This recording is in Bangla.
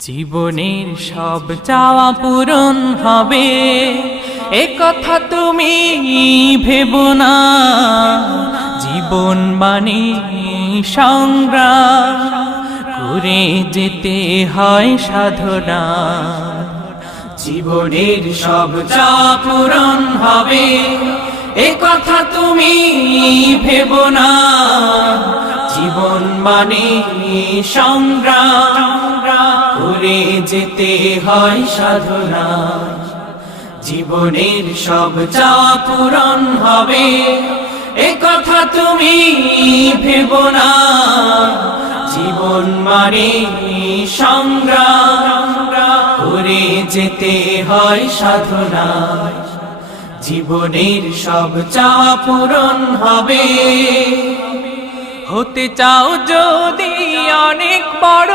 জীবনের সব চাওয়া পূরণ হবে, এ কথা তুমি ভেবো না। জীবন মানে সংগ্রাম করে যেতে হয় সাধনা। জীবনের সব চাওয়া পূরণ হবে, এ কথা তুমি ভেবো না। জীবন মানে সংগ্রাম করে যেতে হয় সাধনা। জীবনের সব চাওয়া পূরণ হবে, এ কথা তুমি ভেবো না। জীবন মানে সংগ্রাম করে যেতে হয় সাধনা। জীবনের সব চাওয়া পূরণ হবে। হতে চাও যদি অনেক বড়,